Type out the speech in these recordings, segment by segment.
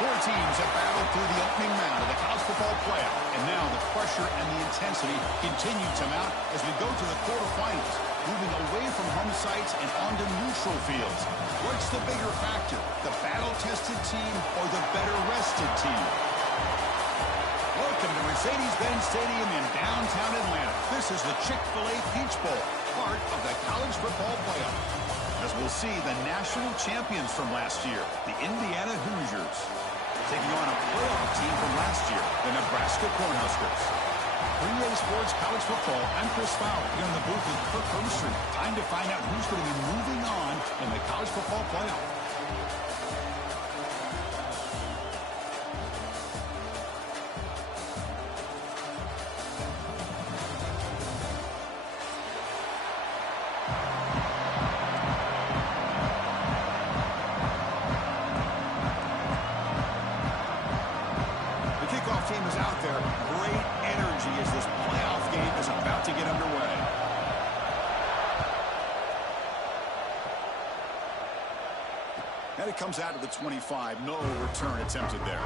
Four teams have battled through the opening round of the college football playoff, and now the pressure and the intensity continue to mount as we go to the quarterfinals, moving away from home sites and onto neutral fields. What's the bigger factor, the battle-tested team or the better-rested team? Welcome to Mercedes-Benz Stadium in downtown Atlanta. This is the Chick-fil-A Peach Bowl, part of the college football playoff. As we'll see the national champions from last year, the Indiana Hoosiers, taking on a playoff team from last year, the Nebraska Cornhuskers. 3A Sports College Football, I'm Chris Fowler here in the booth with Kirk Hermstrom. Time to find out who's going to be moving on in the college football playoff. Team is out there. Great energy as this playoff game is about to get underway. And it comes out to the 25. No return attempted there.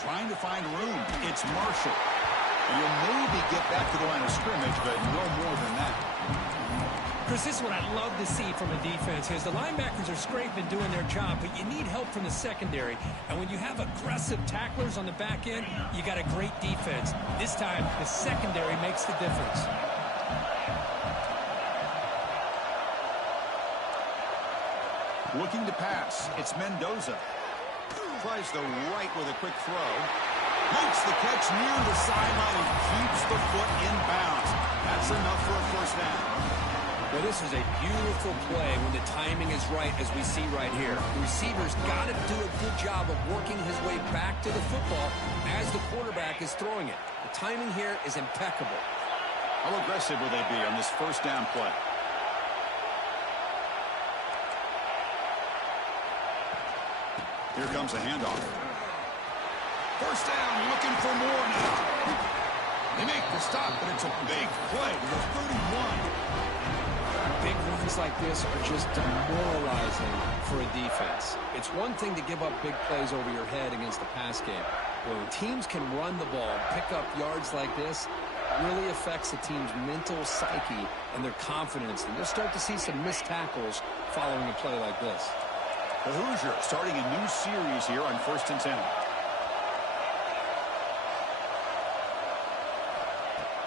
Trying to find room. It's Marshall. And you'll maybe get back to the line of scrimmage, but no more than that. Chris, this is what I love to see from a defense is the linebackers are scraping, doing their job, but you need help from the secondary. And when you have aggressive tacklers on the back end, you got a great defense. This time, the secondary makes the difference. Looking to pass. It's Mendoza. Tries the right with a quick throw. Makes the catch near the sideline and keeps the foot in bounds. That's enough for a first down. Well, this is a beautiful play when the timing is right, as we see right here. The receiver's got to do a good job of working his way back to the football as the quarterback is throwing it. The timing here is impeccable. How aggressive will they be on this first down play? Here comes the handoff. First down, looking for more now. They make the stop, but it's a big play to the 31. Big runs like this are just demoralizing for a defense. It's one thing to give up big plays over your head against the pass game. When teams can run the ball, pick up yards like this, it really affects the team's mental psyche and their confidence. And you'll start to see some missed tackles following a play like this. The Hoosiers starting a new series here on 1st and 10.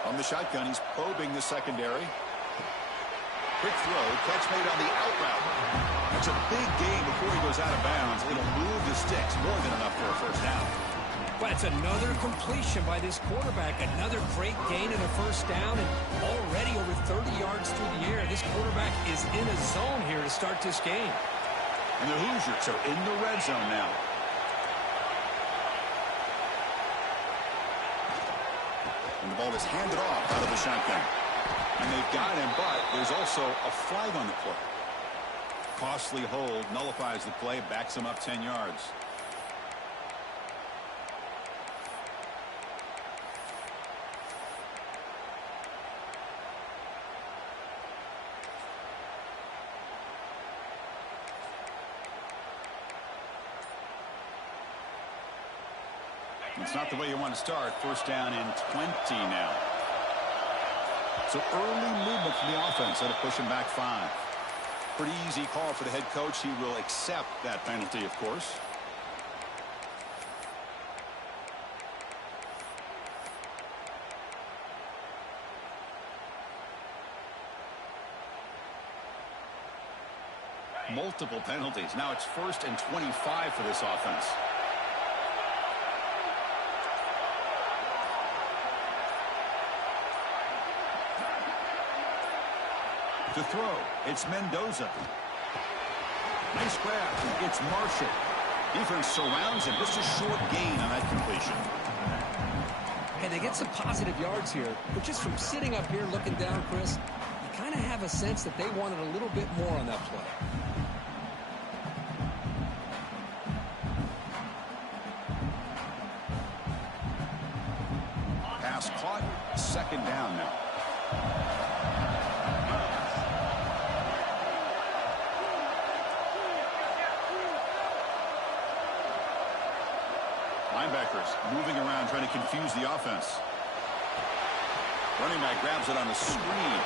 On the shotgun, he's probing the secondary. Quick throw, catch made on the out route. That's a big gain before he goes out of bounds. It'll move the sticks, more than enough for a first down. But it's another completion by this quarterback. Another great gain in a first down, and already over 30 yards through the air. This quarterback is in a zone here to start this game. And the Hoosiers are in the red zone now. And the ball is handed off out of the shotgun. And they've got him, but there's also a flag on the play. Costly hold, nullifies the play, backs him up 10 yards. It's not the way you want to start. First down and 20 now. So early movement from the offense. That'll push him back 5. Pretty easy call for the head coach. He will accept that penalty, of course. Multiple penalties. Now it's 1st and 25 for this offense. To throw, it's Mendoza. Nice grab. It's Marshall. Defense surrounds him. Just a short gain on that completion. And they get some positive yards here, but just from sitting up here looking down, Chris, you kind of have a sense that they wanted a little bit more on that play. Pass caught. Second down now. Linebackers moving around, trying to confuse the offense. Running back grabs it on the screen.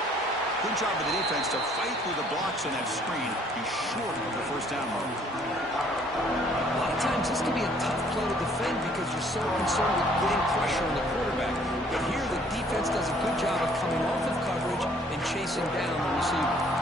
Good job of the defense to fight through the blocks on that screen. He's short of the first down mark. A lot of times this can be a tough play to defend because you're so concerned with getting pressure on the quarterback. But here the defense does a good job of coming off of coverage and chasing down the receiver.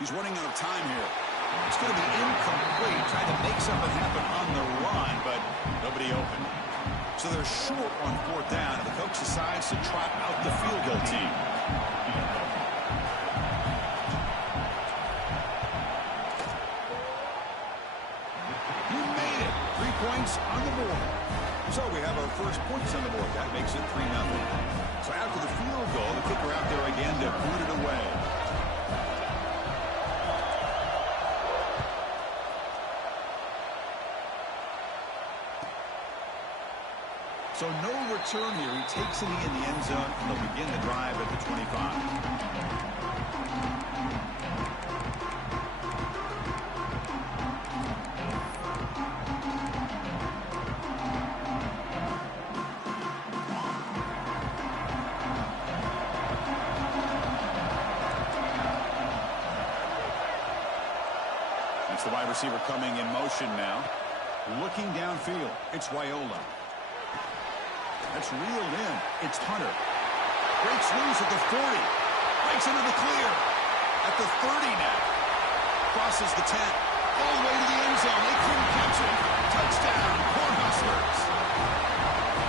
He's running out of time here. It's going to be incomplete. Trying to make something happen on the run, but nobody open. So they're short on fourth down, and the coach decides to trot out the field goal team. You made it. 3 points on the board. So we have our first points on the board. That makes it 3-0. So after the field goal, the kicker out there again to boot it away. So no return here. He takes it in the end zone, and they'll begin the drive at the 25. It's the wide receiver coming in motion now. Looking downfield, it's Raiola. That's reeled in. It's Hunter. Breaks loose at the 40. Breaks into the clear. At the 30 now. Crosses the 10. All the way to the end zone. They couldn't catch it. Touchdown, Cornhuskers.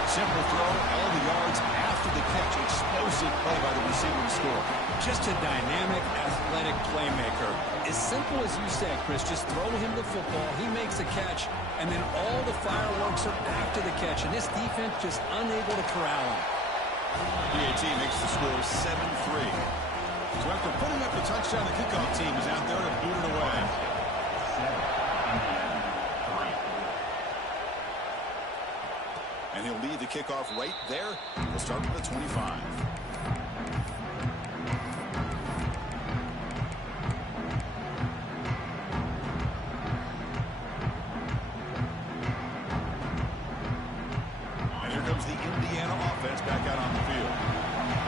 Simple throw. All the yards after the catch. Explosive play by the receiver to score. Just a dynamic, athletic playmaker. As simple as you said, Chris, just throw him the football. He makes a catch, and then all the fireworks are after the catch, and this defense just unable to corral him. PAT makes the score 7-3. So after putting up the touchdown, the kickoff team is out there to boot it away. And he'll lead the kickoff right there. We'll start with the 25.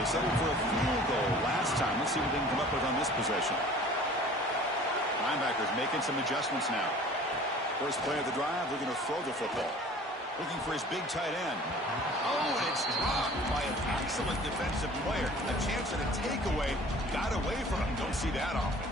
Settled for a field goal last time. Let's see what they can come up with on this possession. Linebackers making some adjustments now. First play of the drive, they're going to throw the football. Looking for his big tight end. Oh, and it's dropped by an excellent defensive player. A chance at a takeaway. Got away from him. Don't see that often.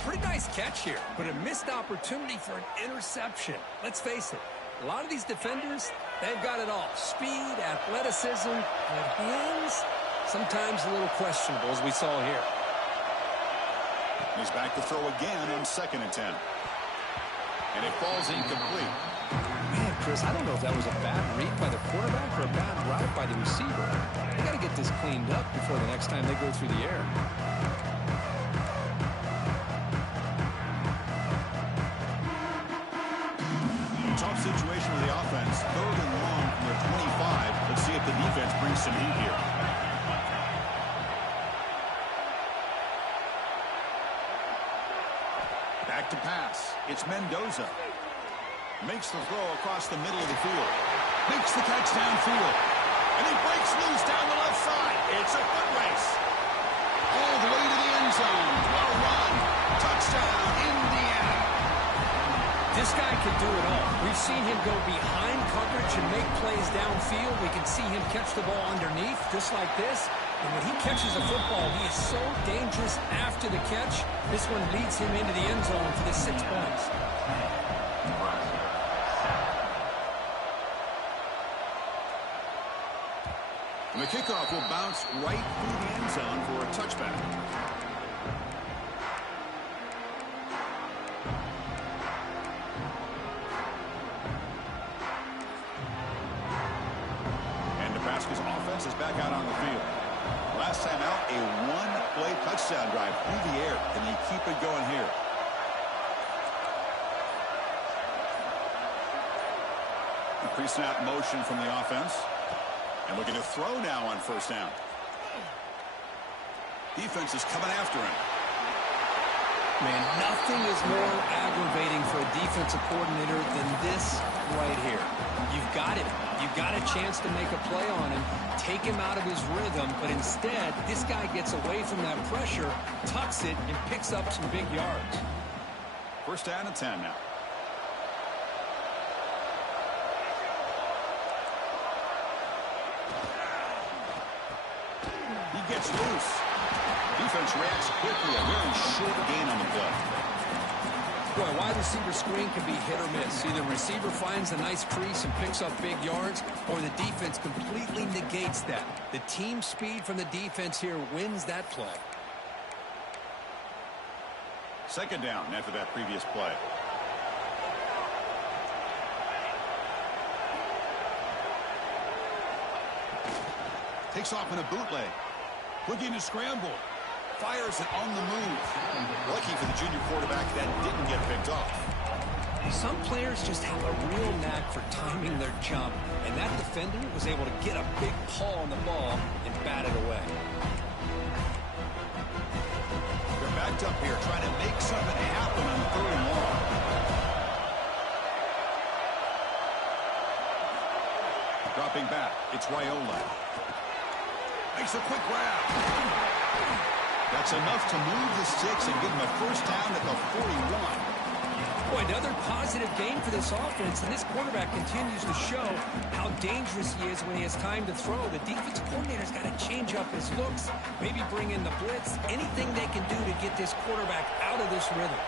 Pretty nice catch here, but a missed opportunity for an interception. Let's face it, a lot of these defenders, they've got it all. Speed, athleticism, but hands, sometimes a little questionable, as we saw here. He's back to throw again on 2nd and 10. And it falls incomplete. Man, Chris, I don't know if that was a bad read by the quarterback or a bad route by the receiver. They got to get this cleaned up before the next time they go through the air. Tough situation with the offense. 3rd and long from their 25. Let's see if the defense brings some heat here. Back to pass. It's Mendoza. Makes the throw across the middle of the field. Makes the catch downfield. And he breaks loose down the left side. It's a foot race. All the way to the end zone. Well run. Touchdown, Indiana. This This guy can do it all. We've seen him go behind coverage and make plays downfield. We can see him catch the ball underneath, just like this. And when he catches a football, he is so dangerous after the catch. This one leads him into the end zone for the 6 points. And the kickoff will bounce right through the end zone for a touchback. And Nebraska's offense is back out on the field. Last time out, a one-play touchdown drive through the air, and they keep it going here. The pre-snap motion from the offense. And looking to throw now on first down. Defense is coming after him. Man, nothing is more aggravating for a defensive coordinator than this right here. You've got it. You've got a chance to make a play on him, take him out of his rhythm, but instead, this guy gets away from that pressure, tucks it, and picks up some big yards. First down and 10 now. He gets loose. Defense reacts quickly. A very short gain on the play. Boy, wide receiver screen can be hit or miss. Either receiver finds a nice crease and picks up big yards, or the defense completely negates that. The team speed from the defense here wins that play. Second down after that previous play. Takes off in a bootleg. Looking to scramble. Fires it on the move. Lucky for the junior quarterback that didn't get picked off. Some players just have a real knack for timing their jump, and that defender was able to get a big paw on the ball and bat it away. They're backed up here trying to make something happen on 3rd and long. Dropping back, it's Raiola. Makes a quick grab. That's enough to move the sticks and give him a first down at the 41. Boy, another positive gain for this offense, and this quarterback continues to show how dangerous he is when he has time to throw. The defensive coordinator's got to change up his looks, maybe bring in the blitz, anything they can do to get this quarterback out of this rhythm.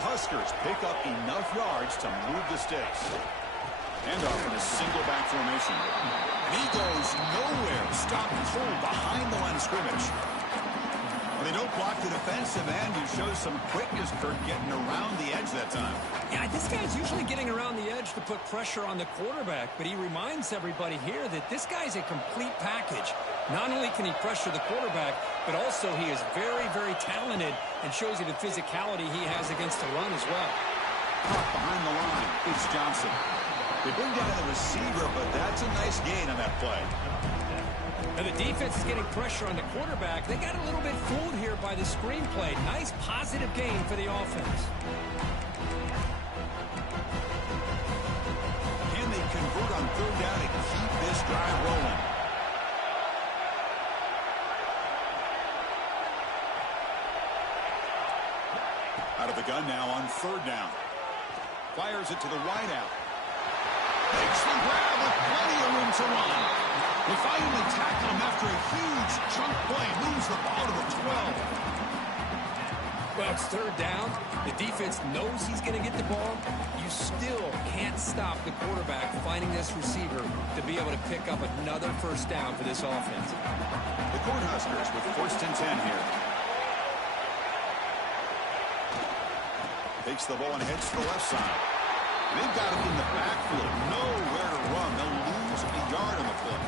The Huskers pick up enough yards to move the sticks. Handoff in a single back formation. And he goes nowhere. Stop cold behind the line of scrimmage. Well, they don't block the defensive end. He shows some quickness, Kirk, getting around the edge that time. Yeah, this guy's usually getting around the edge to put pressure on the quarterback, but he reminds everybody here that this guy's a complete package. Not only can he pressure the quarterback, but also he is very, very talented and shows you the physicality he has against the run as well. Caught behind the line. It's Johnson. They bring down the receiver, but that's a nice gain on that play. And the defense is getting pressure on the quarterback. They got a little bit fooled here by the screenplay. Nice positive gain for the offense. Can they convert on 3rd down and keep this drive rolling? Out of the gun now on 3rd down. Fires it to the wide out. Makes the grab with plenty of room to run. They finally tackle him after a huge chunk play. Moves the ball to the 12. Well, it's 3rd down. The defense knows he's going to get the ball. You still can't stop the quarterback finding this receiver to be able to pick up another first down for this offense. The Cornhuskers with 1st and 10 here. Takes the ball and heads to the left side. They've got him in the backfield. Nowhere to run. They'll lose a yard on the play.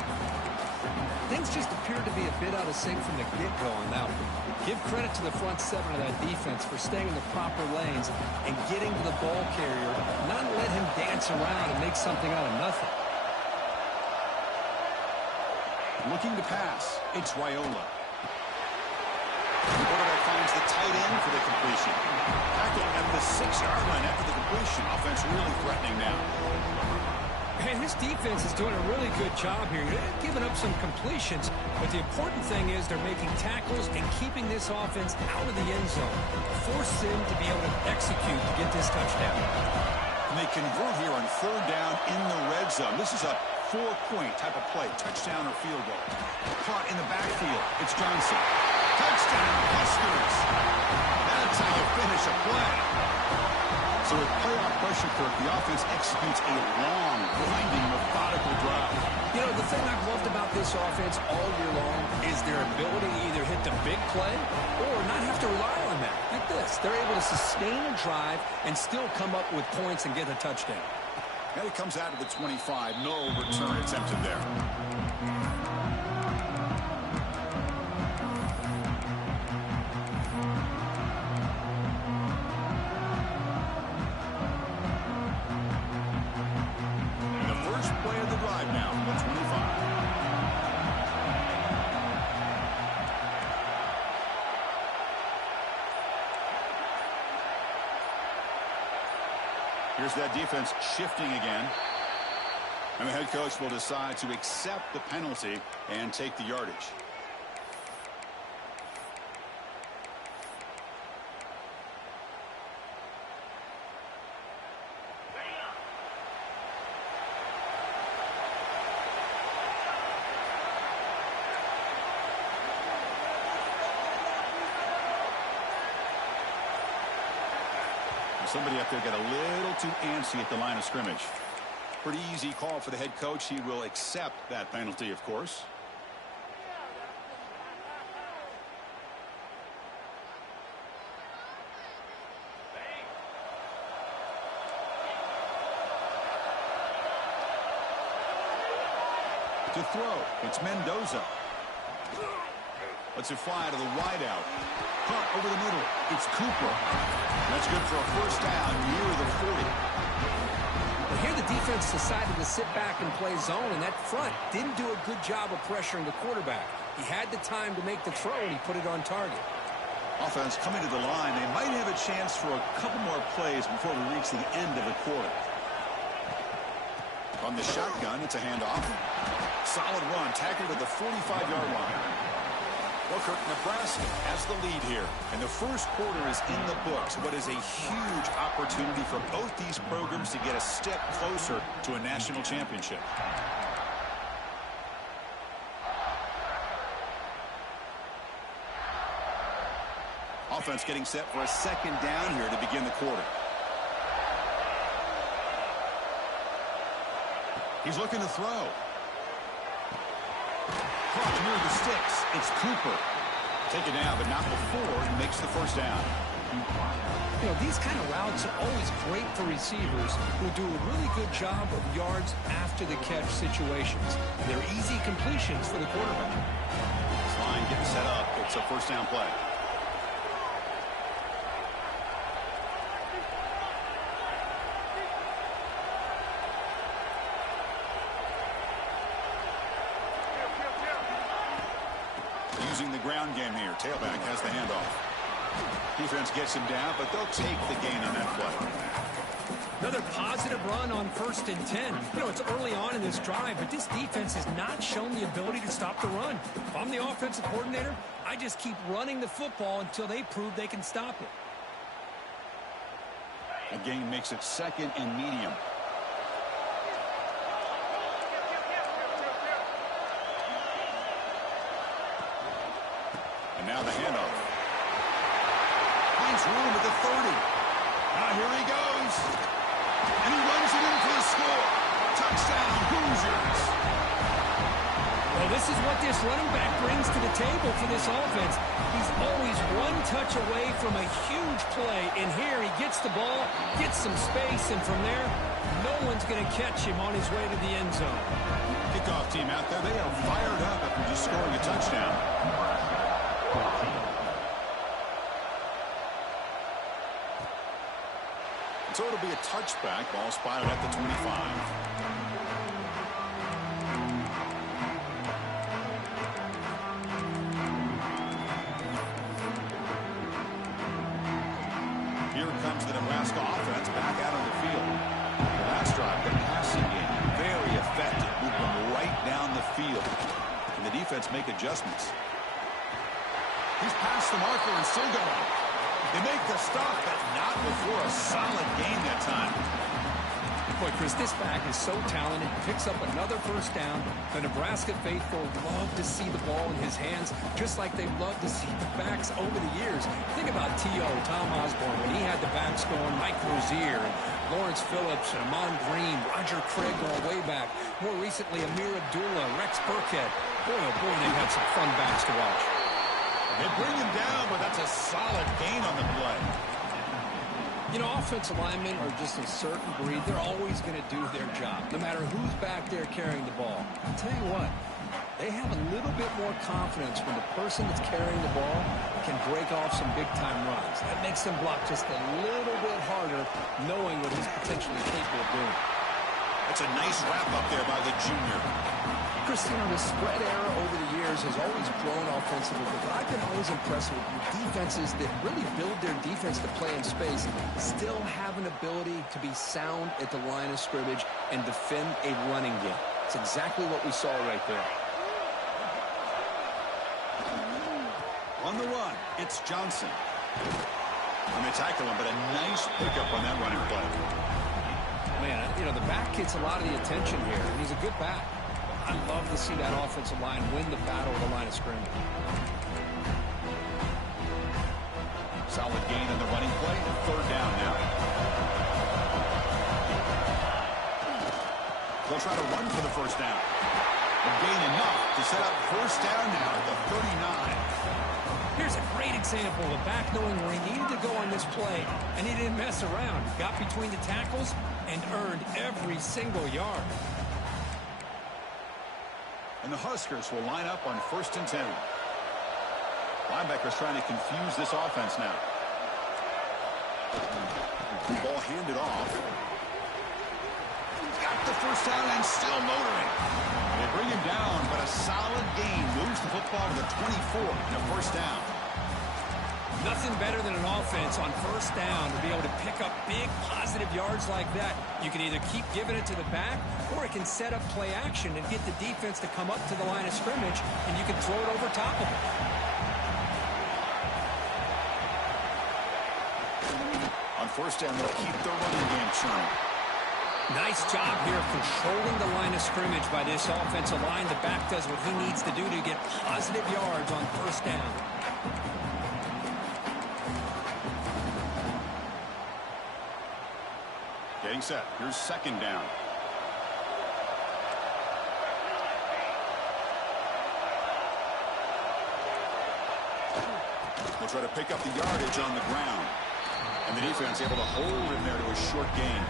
Things just appear to be a bit out of sync from the get-go on that one. Give credit to the front 7 of that defense for staying in the proper lanes and getting to the ball carrier, not let him dance around and make something out of nothing. Looking to pass. It's Raiola. The quarterback finds the tight end for the completion. Tackling at the 6-yard line after the completion. Offense really threatening now. And this defense is doing a really good job here. They're giving up some completions, but the important thing is they're making tackles and keeping this offense out of the end zone. Force them to be able to execute to get this touchdown. And they convert here on third down in the red zone. This is a 4-point type of play, touchdown or field goal. Caught in the backfield. It's Johnson. Touchdown, Huskers. That's how you finish a play. So with playoff pressure, Kirk, the offense executes a long, grinding, methodical drive. You know, the thing I've loved about this offense all year long is their ability to either hit the big play or not have to rely on that. Like this. They're able to sustain a drive and still come up with points and get a touchdown. And it comes out of the 25. No return attempted there. Here's that defense shifting again. And the head coach will decide to accept the penalty and take the yardage. Somebody up there got a little too antsy at the line of scrimmage. Pretty easy call for the head coach. He will accept that penalty, of course. To throw, it's Mendoza. Lets it fly to the wideout. Caught over the middle. It's Cooper. That's good for a first down near the 40. Well, here the defense decided to sit back and play zone, and that front didn't do a good job of pressuring the quarterback. He had the time to make the throw, and he put it on target. Offense coming to the line. They might have a chance for a couple more plays before we reach the end of the quarter. From the shotgun, it's a handoff. Solid run, tackled at the 45-yard line. Well, Kirk, Nebraska has the lead here, and the first quarter is in the books. What is a huge opportunity for both these programs to get a step closer to a national championship. Offense getting set for a second down here to begin the quarter. He's looking to throw. Caught near the sticks. It's Cooper. Taken down, but not before he makes the first down. You know, these kind of routes are always great for receivers who do a really good job of yards after the catch situations. They're easy completions for the quarterback. This line getting set up. It's a first down play. Using the ground game here. Tailback has the handoff. Defense gets him down, but they'll take the gain on that play. Another positive run on 1st and 10. You know, it's early on in this drive, but this defense has not shown the ability to stop the run. If I'm the offensive coordinator, I just keep running the football until they prove they can stop it. A gain makes it second and medium. And now the handoff. Finds room at the 30. Now here he goes. And he runs it in for the score. Touchdown, Hoosiers. Well, this is what this running back brings to the table for this offense. He's always one touch away from a huge play. And here he gets the ball, gets some space, and from there, no one's going to catch him on his way to the end zone. Kickoff team out there, they are fired up after just scoring a touchdown. So it'll be a touchback. Ball spotted at the 25. Here comes the Nebraska offense back out on the field. The last drive, the passing game, very effective. Moved them right down the field. And the defense make adjustments. He's past the marker and still going. They make the stop, but not before a solid gain that time. Boy, Chris, this back is so talented. Picks up another first down. The Nebraska faithful love to see the ball in his hands, just like they love to see the backs over the years. Think about T.O., Tom Osborne, when he had the backs going, Mike Rozier, and Lawrence Phillips, and Amon Green, Roger Craig going way back. More recently, Amir Abdullah, Rex Burkhead. Boy, oh boy, they've had some fun backs to watch. They bring him down, but that's a solid gain on the play. You know, offensive linemen are just a certain breed. They're always going to do their job, no matter who's back there carrying the ball. I'll tell you what, they have a little bit more confidence when the person that's carrying the ball can break off some big-time runs. That makes them block just a little bit harder, knowing what he's potentially capable of doing. That's a nice wrap-up there by the junior. Chris, you know, the spread era over the years has always grown offensively, but I've been always impressed with defenses that really build their defense to play in space, still have an ability to be sound at the line of scrimmage and defend a running game. It's exactly what we saw right there. On the run, it's Johnson. And they tackle him, but a nice pickup on that running play. Man, you know, the back gets a lot of the attention here, and he's a good back. I love to see that offensive line win the battle of the line of scrimmage. Solid gain on the running play. Third down now. They'll try to run for the first down. A gain enough to set up first down now at the 39. Here's a great example of a back knowing where he needed to go on this play, and he didn't mess around. Got between the tackles and earned every single yard. And the Huskers will line up on 1st and 10. Linebackers trying to confuse this offense now. Ball handed off. Got the first down and still motoring. They bring him down, but a solid gain moves the football to the 24 and a first down. Nothing better than an offense on first down to be able to pick up big positive yards like that. You can either keep giving it to the back, or it can set up play action and get the defense to come up to the line of scrimmage, and you can throw it over top of it. On first down, they'll keep the running game churning. Nice job here controlling the line of scrimmage by this offensive line. The back does what he needs to do to get positive yards on first down. Getting set. Here's second down. They'll try to pick up the yardage on the ground. And the defense able to hold him there to a short gain.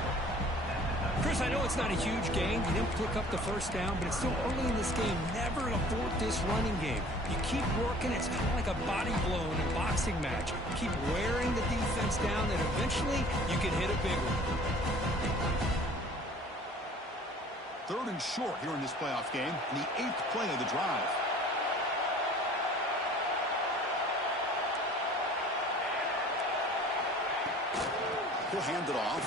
Chris, I know it's not a huge gain. You didn't pick up the first down, but it's still early in this game. Never abort this running game. You keep working. It's kind of like a body blow in a boxing match. Keep wearing the defense down, and eventually you can hit a big one. 3rd and short here in this playoff game, and the 8th play of the drive. He'll hand it off.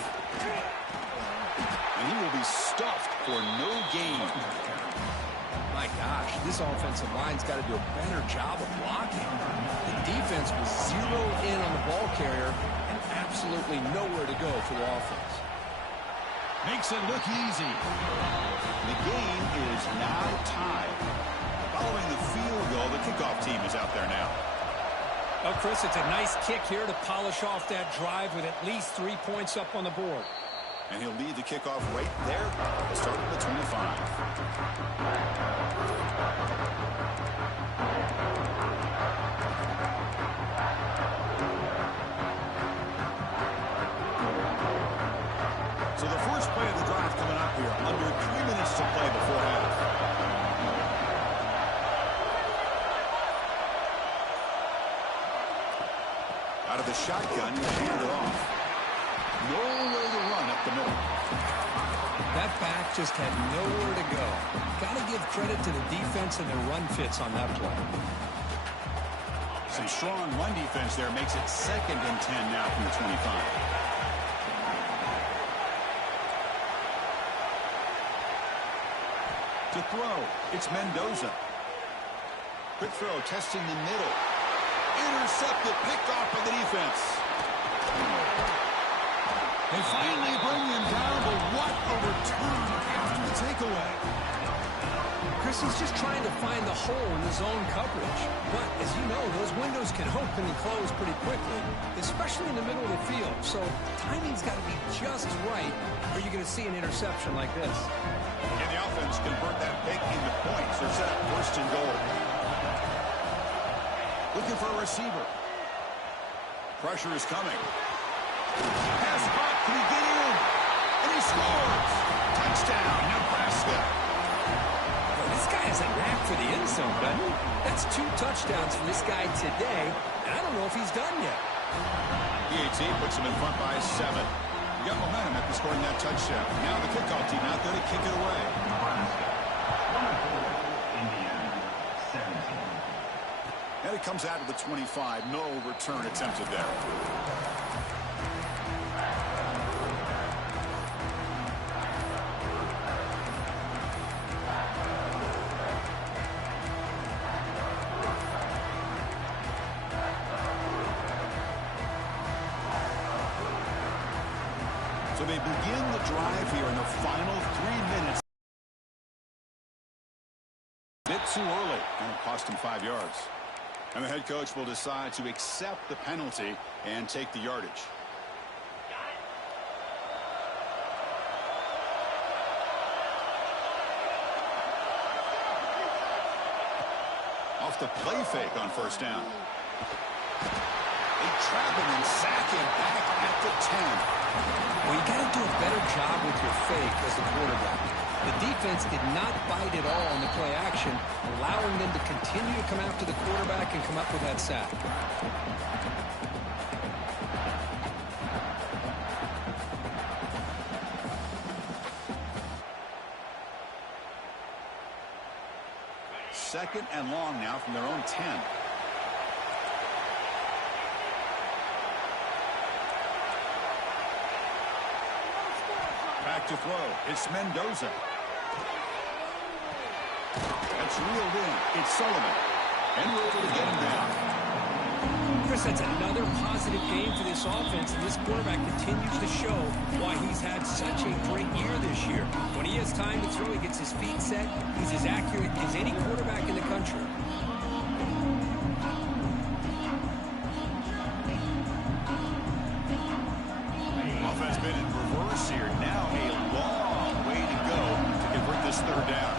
And he will be stuffed for no gain. My gosh, this offensive line's got to do a better job of blocking. The defense was zeroed in on the ball carrier and absolutely nowhere to go for the offense. Makes it look easy. The game is now tied. Following the field goal, the kickoff team is out there now. Oh, Chris, it's a nice kick here to polish off that drive with at least 3 points up on the board. And he'll lead the kickoff right there, starting at the 25. So the first play of the drive coming up here, under 3 minutes to play before half. Out of the shotgun, you hand it off. Nowhere to run up the middle. That back just had nowhere to go. Got to give credit to the defense and their run fits on that play. Some strong run defense there makes it 2nd and 10 now from the 25. To throw, it's Mendoza. Quick throw, testing the middle. Intercepted, picked off by the defense. They finally bring him down, but what a return after the takeaway. Chris, he's just trying to find the hole in his zone coverage. But, as you know, those windows can open and close pretty quickly, especially in the middle of the field. So timing's got to be just right, or you're going to see an interception like this. And the offense convert that pick into points. They're set up first and goal. Looking for a receiver. Pressure is coming. Pass caught. Can he get in? And he scores. Touchdown, Nebraska. Well, this guy has a knack for the end zone, doesn't he? That's 2 touchdowns for this guy today, and I don't know if he's done yet. PAT puts him in front by 7. You got momentum after scoring that touchdown. Now the kickoff team out there to kick it away. And it comes out of the 25. No return attempted there. So they begin the drive here in the final 3 minutes. A bit too early, and it cost him 5 yards. And the head coach will decide to accept the penalty and take the yardage. Off the play fake on first down. They trap him and sack him back at the 10. Well, you got to do a better job with your fake as the quarterback. The defense did not bite at all on the play action, allowing them to continue to come after the quarterback and come up with that sack. Second and long now from their own 10. Back to throw. It's Mendoza. That's reeled in. It's Sullivan. And we're able to get him down. Chris, that's another positive game for this offense, and this quarterback continues to show why he's had such a great year this year. When he has time to throw, he gets his feet set. He's as accurate as any quarterback in the country. Offense been in reverse here. Now a long way to go to convert this third down.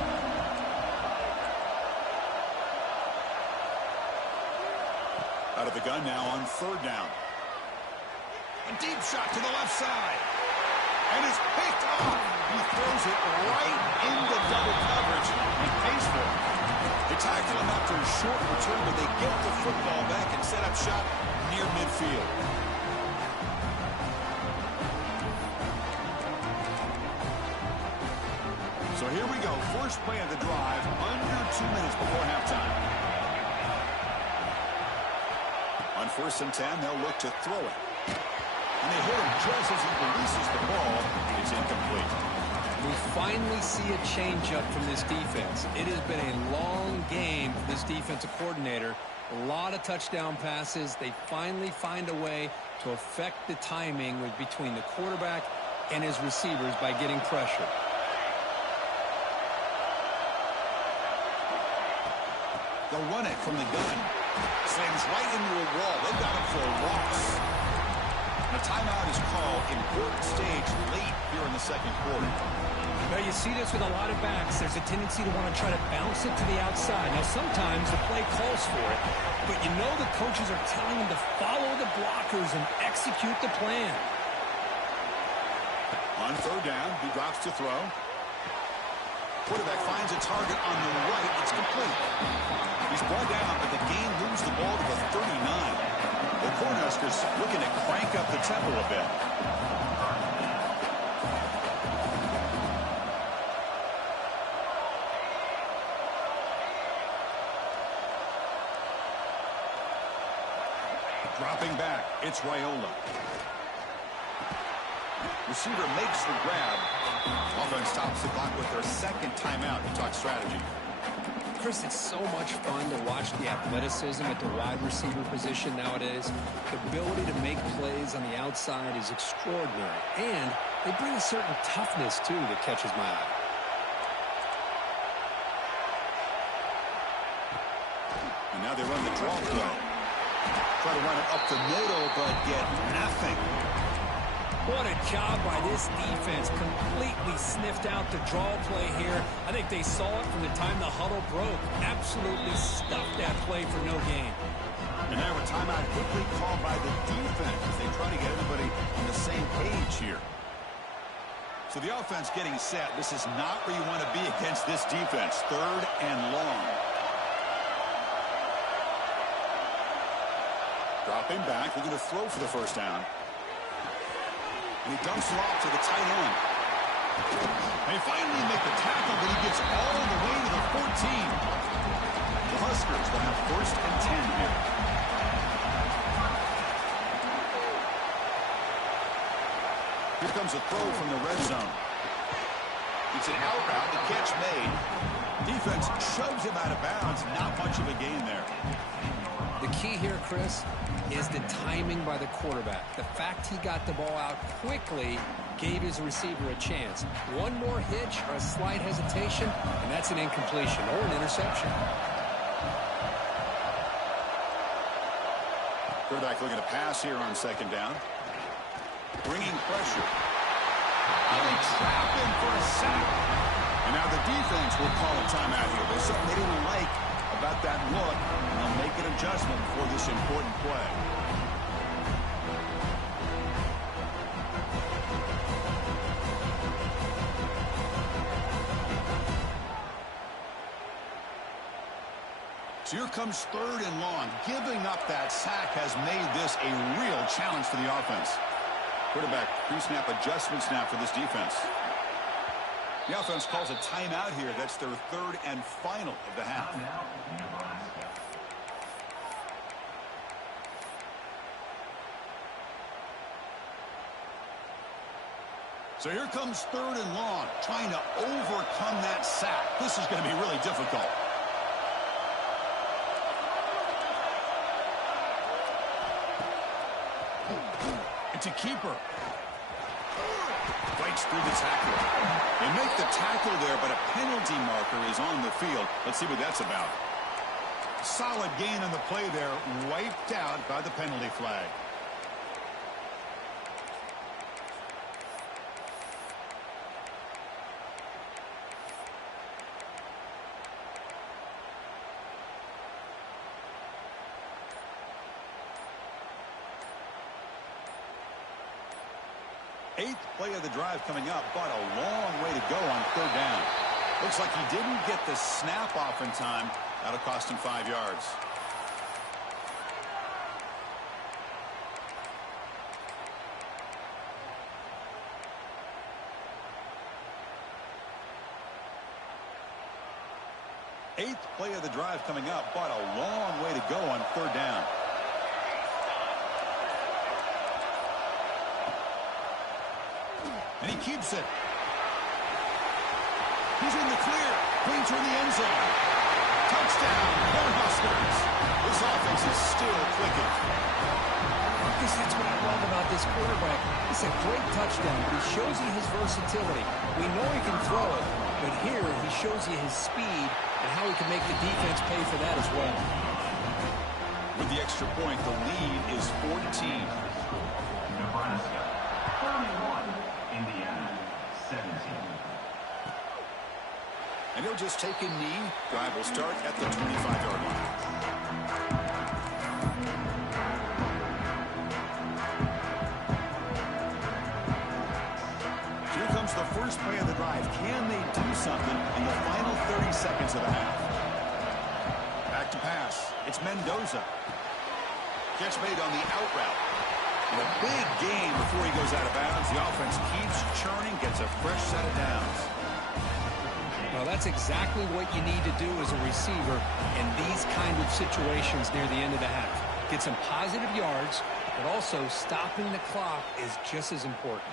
Out of the gun now on third down. A deep shot to the left side. And it's picked off. He throws it right into double coverage and pays for it. They tackle him after a short return, but they get the football back and set up shop near midfield. So here we go. First play of the drive, under 2 minutes before halftime. On first and 10, they'll look to throw it. And they hit him just as he releases the ball. It's incomplete. We finally see a changeup from this defense. It has been a long game for this defensive coordinator. A lot of touchdown passes. They finally find a way to affect the timing between the quarterback and his receivers by getting pressure. They'll run it from the gun. Slams right into a wall. They've got him for a loss. And a timeout is called. Important stage late here in the second quarter. Now, you see this with a lot of backs. There's a tendency to want to try to bounce it to the outside. Now, sometimes the play calls for it, but you know the coaches are telling them to follow the blockers and execute the plan. On third down, he drops to throw. Quarterback finds a target on the right. It's complete. He's brought down, but the game moves the ball to the 39. The Cornhuskers looking to crank up the tempo a bit. Dropping back, it's Raiola. Receiver makes the grab. Offense stops the clock with their second timeout to talk strategy. Chris, it's so much fun to watch the athleticism at the wide receiver position nowadays. The ability to make plays on the outside is extraordinary. And they bring a certain toughness, too, that catches my eye. And now they run the draw play. Try to run it up the middle, but get nothing. What a job by this defense. Completely sniffed out the draw play here. I think they saw it from the time the huddle broke. Absolutely stuffed that play for no gain. And now a timeout quickly called by the defense as they try to get everybody on the same page here. So the offense getting set. This is not where you want to be against this defense. 3rd and long. Dropping back. They're going to throw for the first down. And he dumps it off to the tight end. They finally make the tackle, but he gets all the way to the 14. The Huskers will have 1st and 10 here. Here comes a throw from the red zone. It's an out route. The catch made. Defense shoves him out of bounds. Not much of a gain there. The key here, Chris, is the timing by the quarterback. The fact he got the ball out quickly gave his receiver a chance. One more hitch or a slight hesitation, and that's an incompletion or an interception. Quarterback looking to pass here on 2nd down. Bringing pressure. And they trap him for a sack. And now the defense will call a timeout here. There's something they didn't like about that look, and they'll make an adjustment for this important play. So here comes 3rd and long. Giving up that sack has made this a real challenge for the offense. Quarterback pre-snap adjustments now for this defense. The offense calls a timeout here. That's their 3rd and final of the half. So here comes 3rd and long, trying to overcome that sack. This is going to be really difficult. It's a keeper. Fights through the tackle. They make the tackle there, but a penalty marker is on the field. Let's see what that's about. Solid gain on the play there, wiped out by the penalty flag. Eighth play of the drive coming up, but a long way to go on 3rd down. Looks like he didn't get the snap off in time. That'll cost him 5 yards. Eighth play of the drive coming up, but a long way to go on 3rd down. And he keeps it. He's in the clear. Clean toward the end zone. Touchdown, Huskers. This offense is still clicking. Marcus, that's what I love about this quarterback. It's a great touchdown, but he shows you his versatility. We know he can throw it, but here he shows you his speed and how he can make the defense pay for that as well. With the extra point, the lead is 14. Nebraska, 31. Indiana, 17. And he'll just take a knee. Drive will start at the 25-yard line. Here comes the first play of the drive. Can they do something in the final 30 seconds of the half? Back to pass. It's Mendoza. Catch made on the out route. And a big gain before he goes out of bounds. The offense keeps churning, gets a fresh set of downs. Well, that's exactly what you need to do as a receiver in these kind of situations near the end of the half. Get some positive yards, but also stopping the clock is just as important.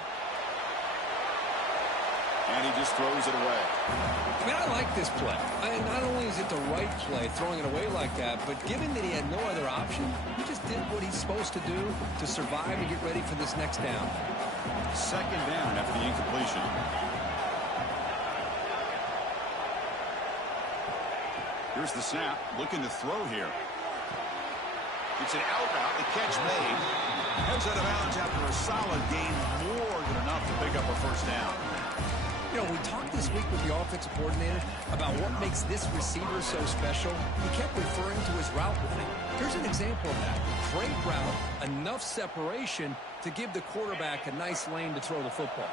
And he just throws it away. I mean, I like this play. Not only is it the right play, throwing it away like that, but given that he had no other option, he just did what he's supposed to do to survive and get ready for this next down. Second down after the incompletion. Here's the snap, looking to throw here. It's an out route, the catch made. Heads out of bounds after a solid gain, more than enough to pick up a first down. You know, we talked this week with the offensive coordinator about what makes this receiver so special. He kept referring to his route running. Here's an example of that. Great route, enough separation to give the quarterback a nice lane to throw the football.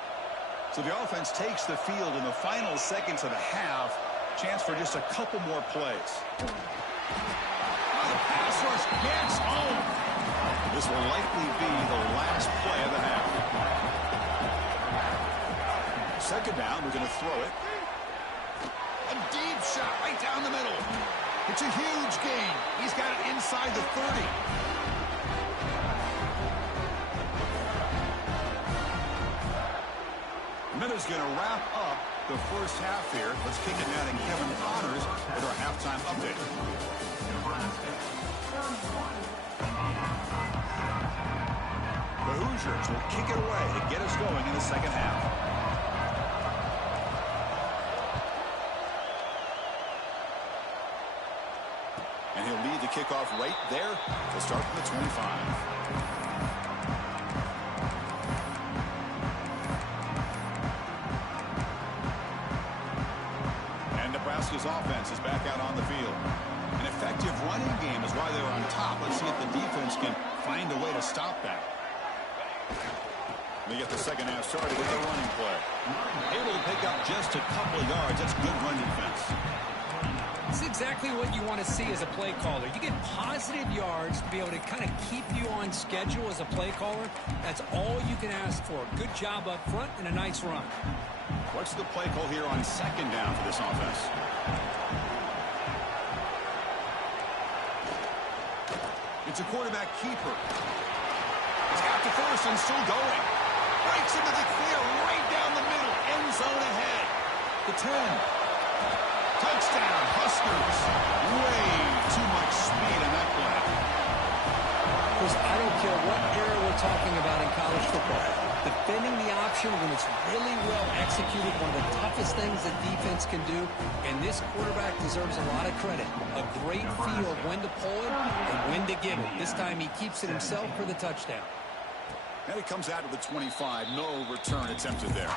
So the offense takes the field in the final seconds of the half. Chance for just a couple more plays. The pass rush gets home. This will likely be the last play of the half. Second down, we're going to throw it. A deep shot right down the middle. It's a huge gain. He's got it inside the 30. Miller's going to wrap up the first half here. Let's kick it now to Kevin Connors with our halftime update. The Hoosiers will kick it away to get us going in the second half. And he'll lead the kickoff right there to start from the 25. Nebraska's offense is back out on the field. An effective running game is why they're on top. Let's see if the defense can find a way to stop that. We get the second half started with a running play. Able to pick up just a couple of yards. That's good run defense. It's exactly what you want to see as a play caller. You get positive yards to be able to kind of keep you on schedule as a play caller. That's all you can ask for. Good job up front and a nice run. What's the play call here on second down for this offense? It's a quarterback keeper. He's got the first and still going. Breaks into the clear right down the middle. End zone ahead. The 10. Touchdown, Huskers. Way too much speed on that play. Chris, I don't care what era we're talking about in college football. Defending the option when it's really well executed, one of the toughest things that defense can do, and this quarterback deserves a lot of credit. A great feel of when to pull it and when to give it. This time he keeps it himself for the touchdown. And he comes out of the 25. No return attempted there.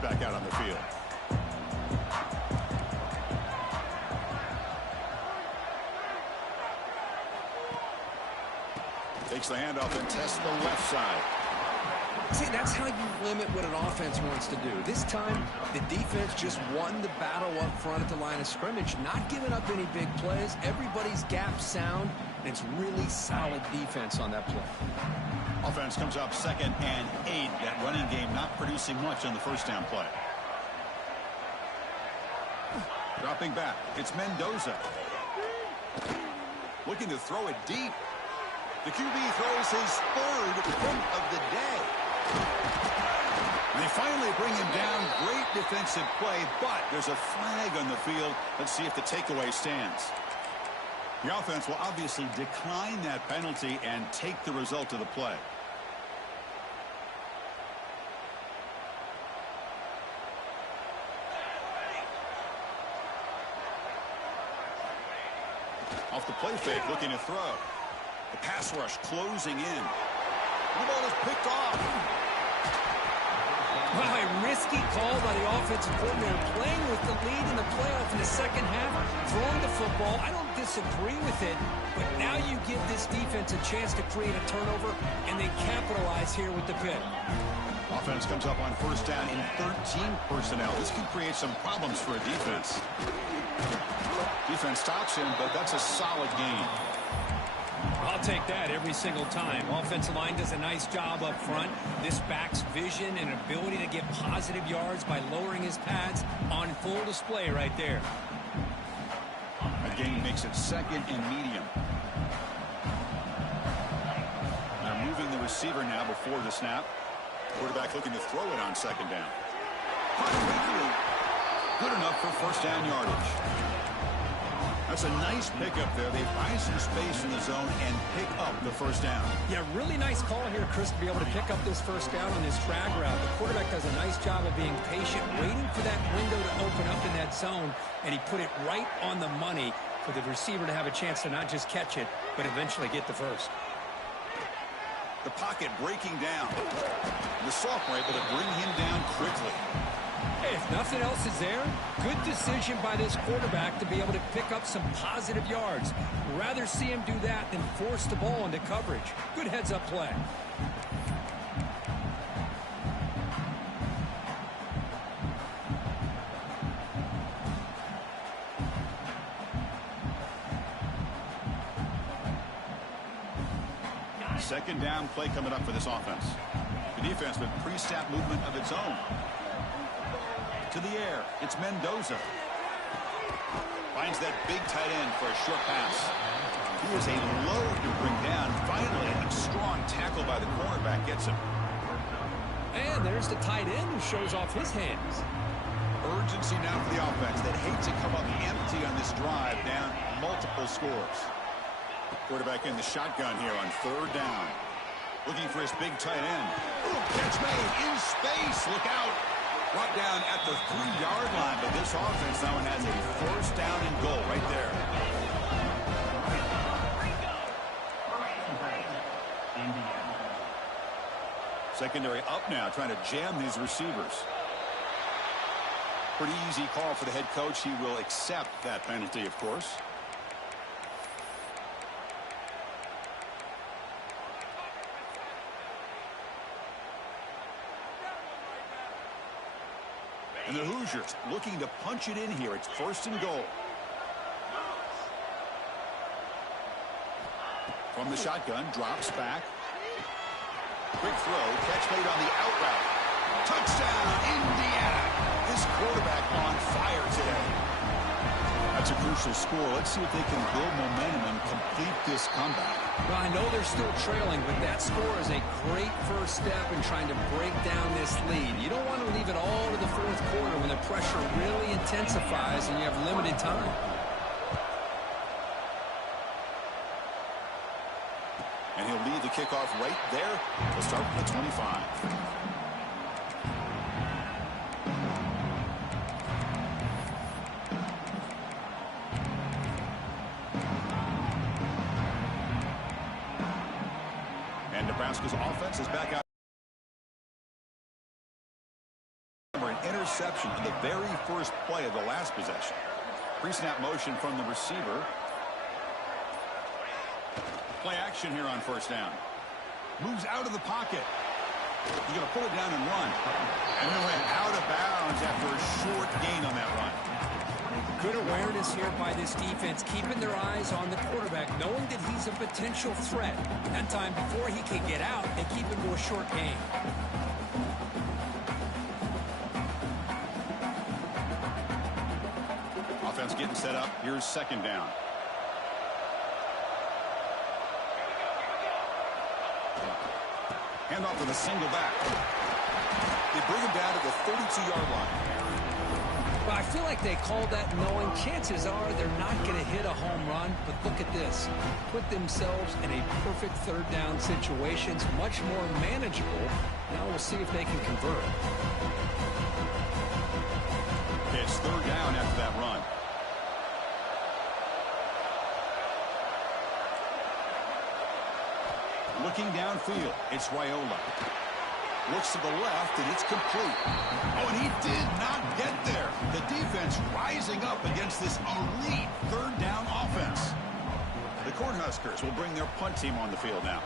Back out on the field. Takes the handoff and tests the left side. See, that's how you limit what an offense wants to do. This time, the defense just won the battle up front at the line of scrimmage, not giving up any big plays. Everybody's gap sound, and it's really solid defense on that play. Offense comes up 2nd and 8. That running game not producing much on the first down play. Dropping back, it's Mendoza. Looking to throw it deep. The QB throws his third pick of the day. They finally bring him down. Great defensive play, but there's a flag on the field. Let's see if the takeaway stands. The offense will obviously decline that penalty and take the result of the play. Off the play fake, looking to throw. The pass rush closing in. The ball is picked off. Wow, a risky call by the offensive coordinator, playing with the lead in the playoff in the second half, throwing the football. I don't disagree with it, but now you give this defense a chance to create a turnover, and they capitalize here with the pick. Offense comes up on first down in 13 personnel. This can create some problems for a defense. Defense stops him, but that's a solid gain. Well, take that every single time. Offensive line does a nice job up front. This back's vision and ability to get positive yards by lowering his pads on full display right there. A gain makes it second and medium. They're moving the receiver now before the snap. Quarterback looking to throw it on second down. Good enough for first down yardage. That's a nice pickup there. They find some space in the zone and pick up the first down. Yeah, really nice call here, Chris, to be able to pick up this first down on this drag route. The quarterback does a nice job of being patient, waiting for that window to open up in that zone, and he put it right on the money for the receiver to have a chance to not just catch it, but eventually get the first. The pocket breaking down. The sophomore able to bring him down quickly. Hey, if nothing else is there, good decision by this quarterback to be able to pick up some positive yards. Rather see him do that than force the ball into coverage. Good heads-up play. Second down play coming up for this offense. The defense with pre-snap movement of its own. To the air, it's Mendoza. Finds that big tight end for a short pass. He is a load to bring down. Finally, a strong tackle by the cornerback gets him. And there's the tight end who shows off his hands. Urgency now for the offense that hates to come up empty on this drive, down multiple scores. Quarterback in the shotgun here on third down. Looking for his big tight end. Ooh, catch made in space. Look out. Brought down at the 3-yard line, but this offense now has a first down and goal right there. Secondary up now, trying to jam these receivers. Pretty easy call for the head coach. He will accept that penalty, of course. And the Hoosiers looking to punch it in here. It's first and goal. From the shotgun, drops back. Quick throw, catch made on the out route. Touchdown, Indiana. This quarterback on fire today. That's a crucial score. Let's see if they can build momentum and complete this comeback. Well, I know they're still trailing, but that score is a great first step in trying to break down this lead. You don't want to leave it all to the fourth quarter when the pressure really intensifies and you have limited time. And he'll lead the kickoff right there. We'll start from the 25. Nebraska's offense is back out. An interception on the very first play of the last possession. Pre-snap motion from the receiver. Play action here on first down. Moves out of the pocket. He's going to pull it down and run. And he went out of bounds after a short gain on that run. Good awareness here by this defense, keeping their eyes on the quarterback, knowing that he's a potential threat. That time, before he can get out, they keep him to a short gain. Offense getting set up. Here's second down. Hand off with a single back. They bring him down to the 32-yard line. Well, I feel like they called that knowing chances are they're not going to hit a home run. But look at this. Put themselves in a perfect third down situation. It's much more manageable. Now we'll see if they can convert. It's third down after that run. Looking downfield, it's Raiola. Looks to the left, and it's complete. Oh, and he did not get there. The defense rising up against this elite third down offense. The Cornhuskers will bring their punt team on the field now.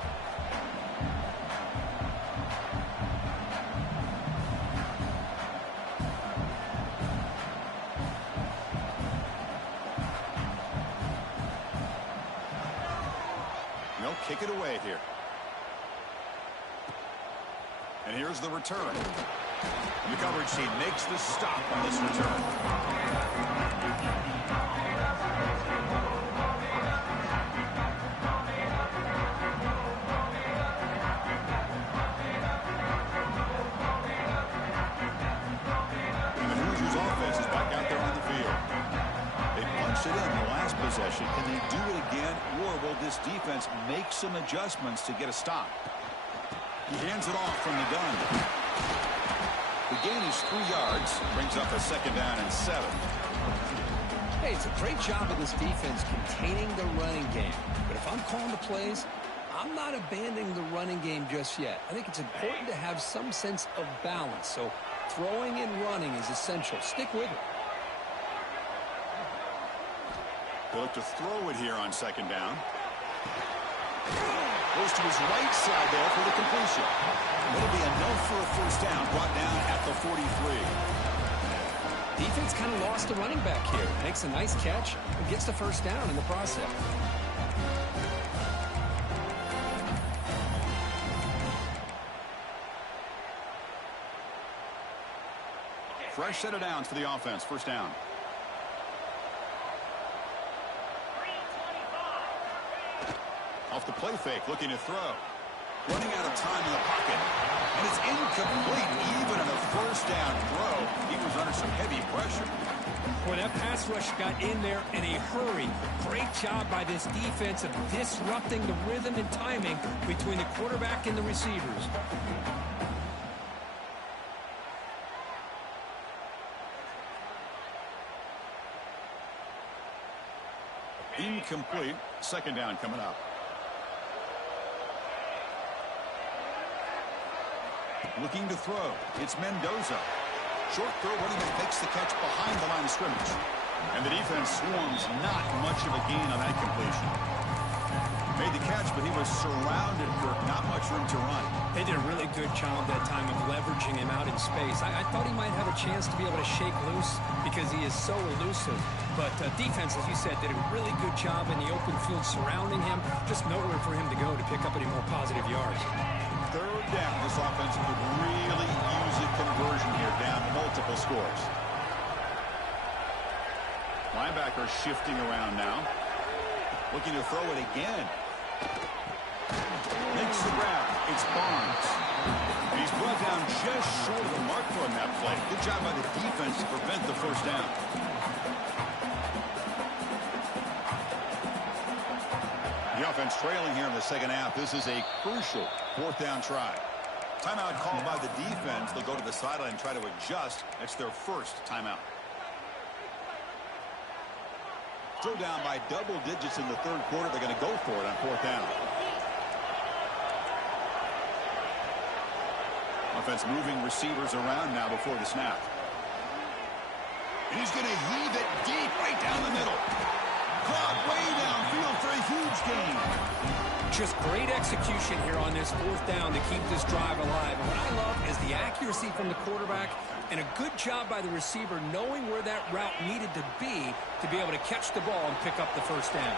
it away here. And here's the return. The coverage team makes the stop on this return. And the Hoosiers offense is back out there on the field. They punched it in the last possession. Can they do it again, or will this defense make some adjustments to get a stop? He hands it off from the gun. The gain is 3 yards. Brings up a 2nd down and 7. Hey, it's a great job of this defense containing the running game. But if I'm calling the plays, I'm not abandoning the running game just yet. I think it's important to have some sense of balance. So throwing and running is essential. Stick with it. They look to throw it here on 2nd down. Goes to his right side there for the completion. It'll be enough for a 1st down, brought down at the 43. Defense kind of lost the running back here. Makes a nice catch and gets the 1st down in the process. Fresh set of downs for the offense. 1st down. Off the play fake, looking to throw. Running out of time in the pocket. And it's incomplete, even in a 1st down throw. He was under some heavy pressure. Boy, that pass rush got in there in a hurry. Great job by this defense of disrupting the rhythm and timing between the quarterback and the receivers. Incomplete. 2nd down coming up. Looking to throw. It's Mendoza. Short throw, running back makes the catch behind the line of scrimmage. And the defense swarms, not much of a gain on that completion. Made the catch, but he was surrounded, Kirk. Not much room to run. They did a really good job that time of leveraging him out in space. I thought he might have a chance to be able to shake loose because he is so elusive. But defense, as you said, did a really good job in the open field surrounding him. Just nowhere for him to go to pick up any more positive yards. 3rd down. This offense could really use a conversion here, down multiple scores. Linebacker shifting around now. Looking to throw it again. Makes the grab. It's Barnes. He's brought down just short of the mark for him that play. Good job by the defense to prevent the 1st down. The offense trailing here in the 2nd half. This is a crucial 4th down try. Timeout called by the defense. They'll go to the sideline and try to adjust. That's their 1st timeout. Still down by double digits in the 3rd quarter. They're going to go for it on 4th down. Offense moving receivers around now before the snap. And he's going to heave it deep right down the middle. Caught way downfield for a huge gain. Just great execution here on this 4th down to keep this drive alive. And what I love is the accuracy from the quarterback and a good job by the receiver knowing where that route needed to be able to catch the ball and pick up the 1st down.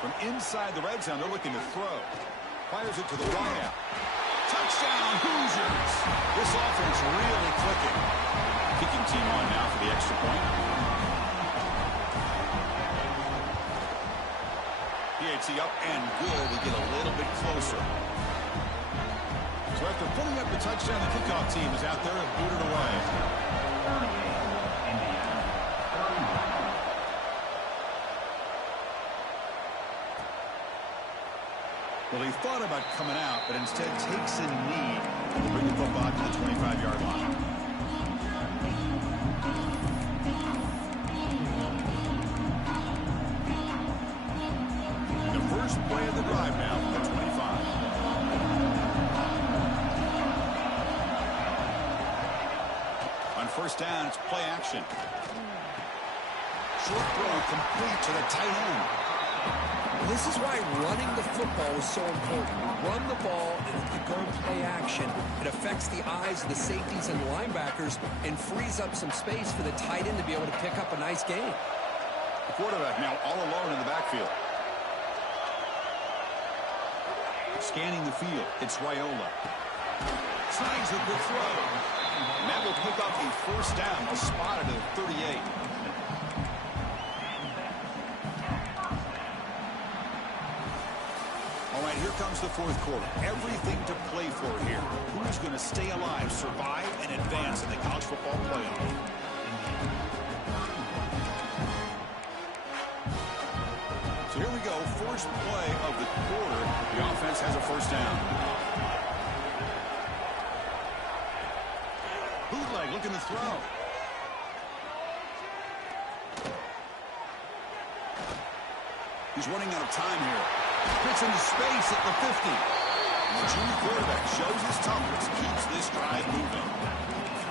From inside the red zone, they're looking to throw. Fires it to the wide out. Touchdown, Hoosiers! This offense really clicking. Kicking team on now for the extra point. PAT up and good to get a little bit closer. So after putting up the touchdown, the kickoff team is out there and booted away. Well, he thought about coming out, but instead takes a knee to bring the football to the 25-yard line. The first play of the drive now at 25. On 1st down, it's play action. Short throw complete to the tight end. This is why running the football is so important. You run the ball, and if you go play action, it affects the eyes of the safeties and the linebackers and frees up some space for the tight end to be able to pick up a nice gain. The quarterback now all alone in the backfield. Scanning the field, it's Raiola. Snags a good throw. And that will pick up a first down, spotted at 38. All right, here comes the fourth quarter. Everything to play for here. Who's going to stay alive, survive, and advance in the college football playoff? So here we go, first play of the quarter. The offense has a first down. Bootleg looking to throw. He's running out of time here. Fits into space at the 50. And the junior quarterback shows his toughness, keeps this drive moving.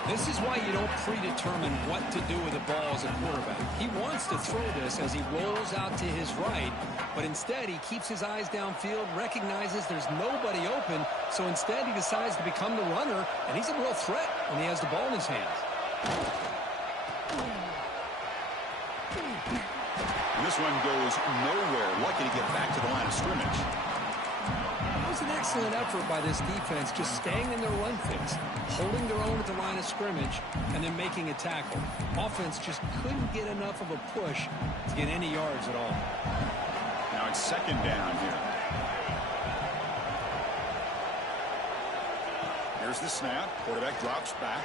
This is why you don't predetermine what to do with the ball as a quarterback. He wants to throw this as he rolls out to his right, but instead he keeps his eyes downfield, recognizes there's nobody open, so instead he decides to become the runner, and he's a real threat when he has the ball in his hands. This one goes nowhere. Lucky to get back to the line of scrimmage. It was an excellent effort by this defense, just staying in their run fix, holding their own at the line of scrimmage, and then making a tackle. Offense just couldn't get enough of a push to get any yards at all. Now it's second down here. Here's the snap. Quarterback drops back.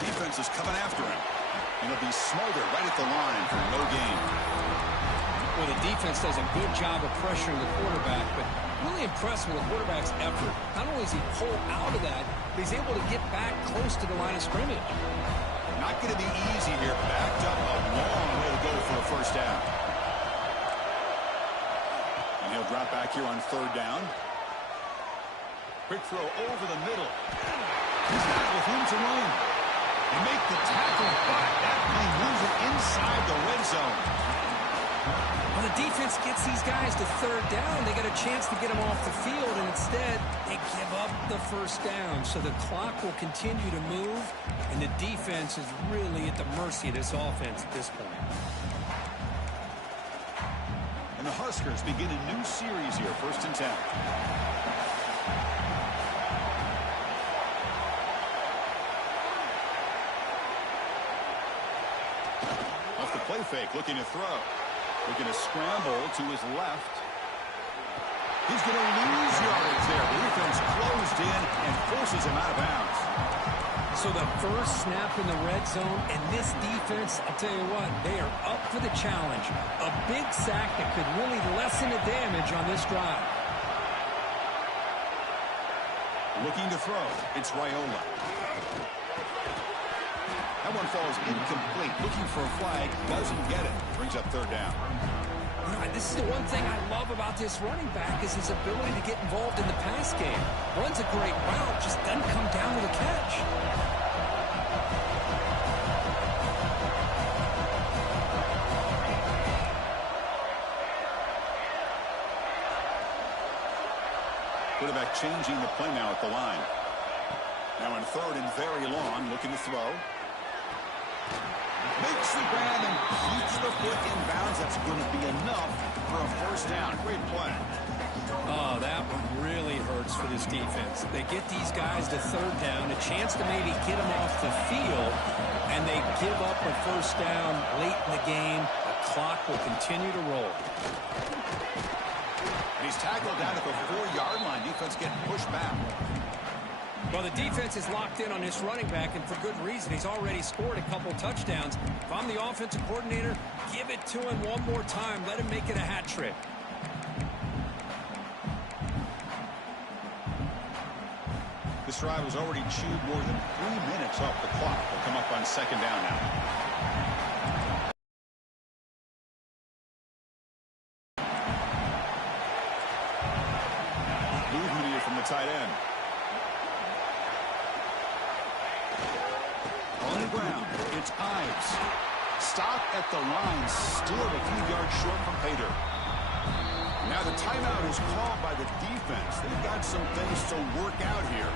Defense is coming after him. And he'll be smothered right at the line for no gain. Well, the defense does a good job of pressuring the quarterback, but really impressed with the quarterback's effort. Not only does he pull out of that, but he's able to get back close to the line of scrimmage. Not going to be easy here. Backed up a long way to go for a first down. And he'll drop back here on third down. Quick throw over the middle. He's got with room to run. And make the tackle, but that play moves it inside the red zone. When the defense gets these guys to third down, they get a chance to get them off the field, and instead they give up the first down. So the clock will continue to move, and the defense is really at the mercy of this offense at this point. And the Huskers begin a new series here, 1st and 10. Off the play fake, looking to throw. Looking to scramble to his left. He's going to lose yardage there. The defense closed in and forces him out of bounds. So the first snap in the red zone, and this defense, I'll tell you what, they are up for the challenge. A big sack that could really lessen the damage on this drive. Looking to throw. It's Raiola. That one falls incomplete. Looking for a flag. Doesn't get it. Brings up third down. You know, this is the one thing I love about this running back is his ability to get involved in the pass game. Runs a great route, just doesn't come down with a catch. Quarterback changing the play now at the line. Now on third and very long, looking to throw. Makes the grab and keeps the foot in bounds. That's going to be enough for a first down. Great play. Oh, that one really hurts for this defense. They get these guys to third down, a chance to maybe get them off the field, and they give up a first down late in the game. The clock will continue to roll. And he's tackled down at the 4-yard line. Defense getting pushed back. Well, the defense is locked in on this running back, and for good reason. He's already scored a couple touchdowns. If I'm the offensive coordinator, give it to him one more time. Let him make it a hat trick. This drive has already chewed more than 3 minutes off the clock. They'll come up on second down now. Movement here from the tight end. On the ground, it's Ives. Stop at the line, still a few yards short from pay dirt. Now the timeout is called by the defense. They've got some things to work out here.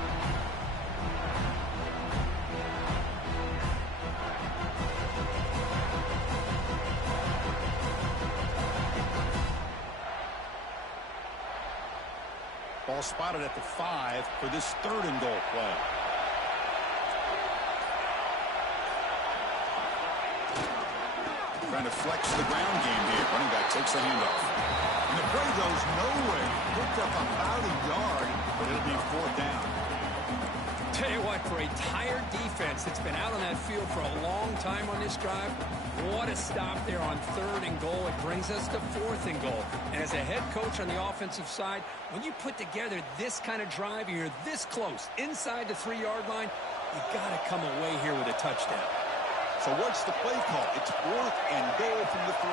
Ball spotted at the 5 for this 3rd and goal play. Trying to flex the ground game here. Running back takes the handoff. And the play goes nowhere. Picked up about a yard, but it'll be 4th down. Tell you what, for a tired defense that's been out on that field for a long time on this drive, what a stop there on 3rd and goal. It brings us to 4th and goal. And as a head coach on the offensive side, when you put together this kind of drive, you're this close, inside the 3-yard line, you got to come away here with a touchdown. So what's the play call? It's 4th and goal from the 3.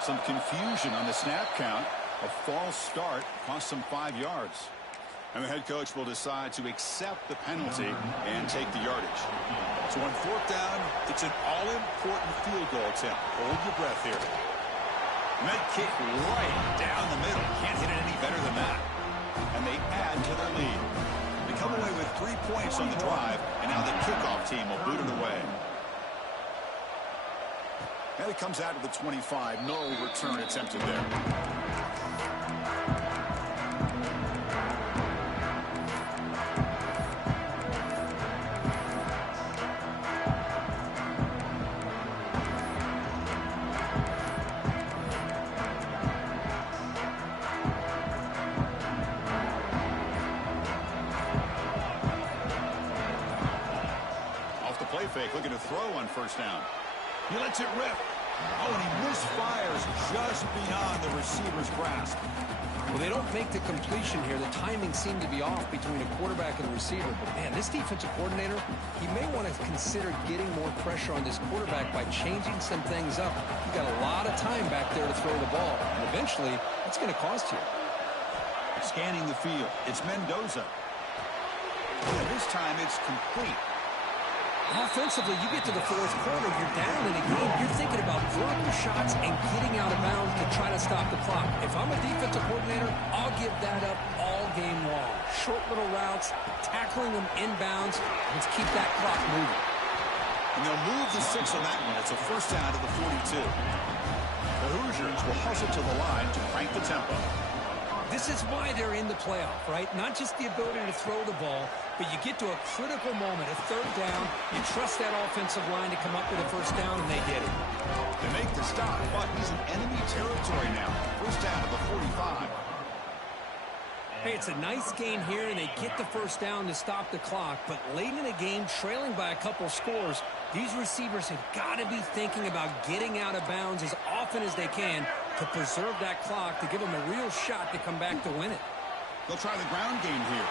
Some confusion on the snap count. A false start cost them 5 yards. And the head coach will decide to accept the penalty and take the yardage. So on 4th down, it's an all-important field goal attempt. Hold your breath here. And that kick right down the middle. Can't hit it any better than that. And they add to their lead. They come away with 3 points on the drive, and now the kickoff team will boot it away. And it comes out of the 25. No return attempted there. Off the play fake, looking to throw on 1st down. He lets it rip. Oh, and he misfires just beyond the receiver's grasp. Well, they don't make the completion here. The timing seemed to be off between a quarterback and a receiver. But, man, this defensive coordinator, he may want to consider getting more pressure on this quarterback by changing some things up. You've got a lot of time back there to throw the ball. And eventually, it's going to cost you. Scanning the field, it's Mendoza. And this time, it's complete. Offensively, you get to the 4th quarter, you're down in a game. You're thinking about throwing shots and getting out of bounds to try to stop the clock. If I'm a defensive coordinator, I'll give that up all game long. Short little routes, tackling them inbounds. Let's keep that clock moving. And they'll move the 6 on that one. It's a 1st down to the 42. The Hoosiers will hustle to the line to crank the tempo. This is why they're in the playoff, right? Not just the ability to throw the ball, but you get to a critical moment, a 3rd down. You trust that offensive line to come up with a 1st down, and they get it. They make the stop, but he's in enemy territory now. 1st down to the 45. Hey, it's a nice game here, and they get the 1st down to stop the clock. But late in the game, trailing by a couple scores, these receivers have got to be thinking about getting out of bounds as often as they can to preserve that clock, to give them a real shot to come back to win it. They'll try the ground game here.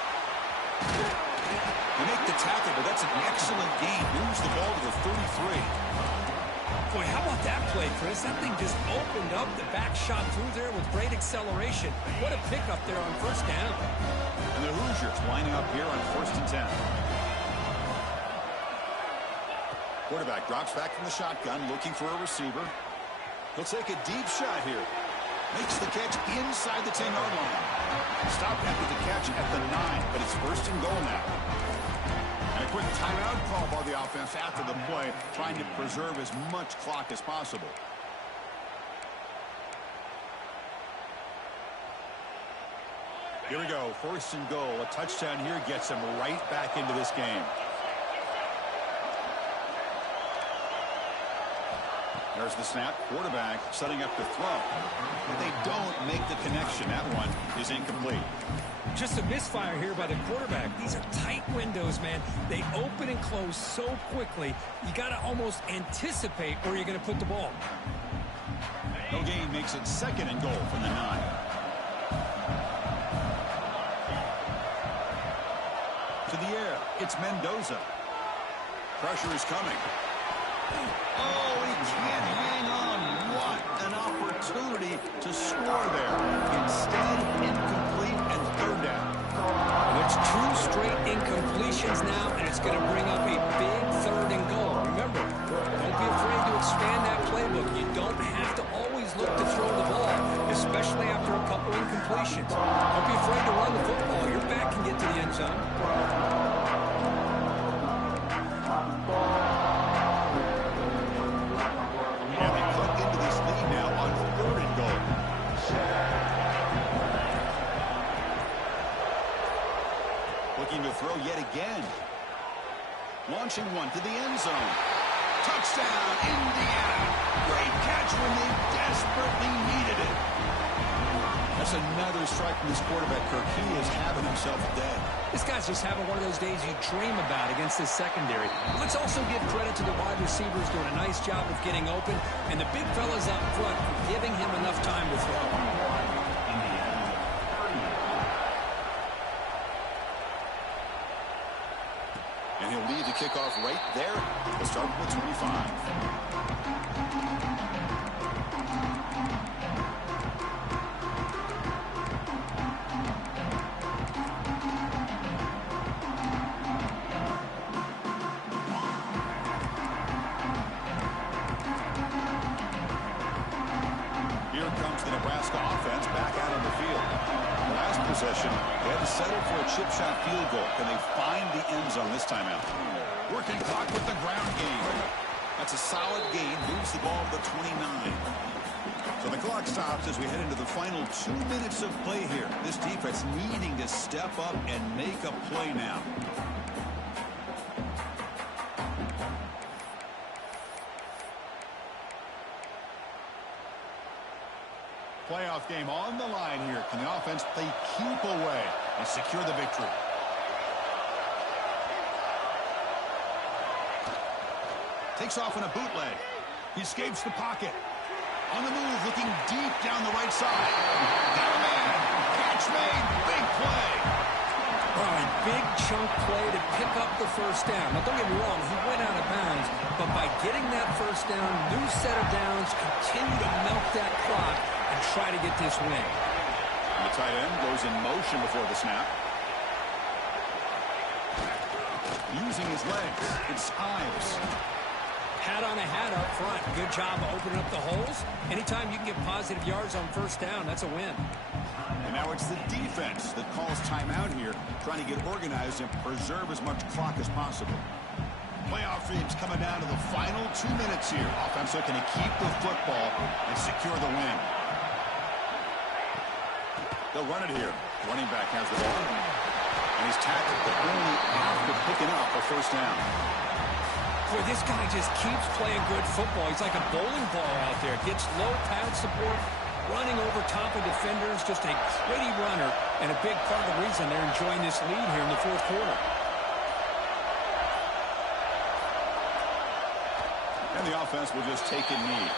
They make the tackle, but that's an excellent game. Moves the ball to the 33. Boy, how about that play, Chris? That thing just opened up. The back shot through there with great acceleration. What a pickup there on 1st down. And the Hoosiers lining up here on 1st and 10. Quarterback drops back from the shotgun, looking for a receiver. He'll take a deep shot here. Makes the catch inside the 10-yard line. Stopped after the catch at the 9, but it's 1st and goal now. And a quick timeout call by the offense after the play, trying to preserve as much clock as possible. Here we go, 1st and goal. A touchdown here gets them right back into this game. There's the snap. Quarterback setting up to throw. And they don't make the connection. That one is incomplete. Just a misfire here by the quarterback. These are tight windows, man. They open and close so quickly. You got to almost anticipate where you're going to put the ball. No gain makes it 2nd and goal from the 9. To the air. It's Mendoza. Pressure is coming. Oh, he can't hang on. What an opportunity. opportunity to score there. Instead, incomplete and third down. And it's 2 straight incompletions now, and it's going to bring up a big 3rd and goal. Remember, don't be afraid to expand that playbook. You don't have to always look to throw the ball, especially after a couple incompletions. Don't be afraid to run the football. Your back can get to the end zone. And they cut into this lead now on 3rd and goal. Looking to throw yet again. Launching one to the end zone. Touchdown, Indiana. Great catch when they desperately needed it. That's another strike from this quarterback, Kirk. He is having himself a day. This guy's just having one of those days you dream about against this secondary. Let's also give credit to the wide receivers doing a nice job of getting open, and the big fellas up front for giving him enough time to throw. And he'll lead the kickoff right there. We'll start with 25. Here comes the Nebraska offense back out on the field. Last possession, they had to settle for a chip shot field goal. Can they find the end zone this time out? Working clock with the ground game. That's a solid gain. Moves the ball to the 29. So the clock stops as we head into the final 2 minutes of play here. This defense needing to step up and make a play now. Playoff game on the line here. Can the offense play keep away and secure the victory? Takes off on a bootleg. He escapes the pocket. On the move, looking deep down the right side. Got a man. Catch made. Big play. All right, big chunk play to pick up the first down. Now, don't get me wrong, he went out of bounds, but by getting that first down, new set of downs, continue to milk that clock and try to get this win. And the tight end goes in motion before the snap. Using his legs, it's Ives. Hat on a hat up front. Good job of opening up the holes. Anytime you can get positive yards on first down, that's a win. And now it's the defense that calls timeout here, trying to get organized and preserve as much clock as possible. Playoff dreams coming down to the final 2 minutes here. Offense looking to keep the football and secure the win. They'll run it here. Running back has the ball. And he's tackled, but only after picking up a first down. Boy, this guy just keeps playing good football. He's like a bowling ball out there. Gets low pad support, running over top of defenders. Just a gritty runner, and a big part of the reason they're enjoying this lead here in the fourth quarter. And the offense will just take a knee.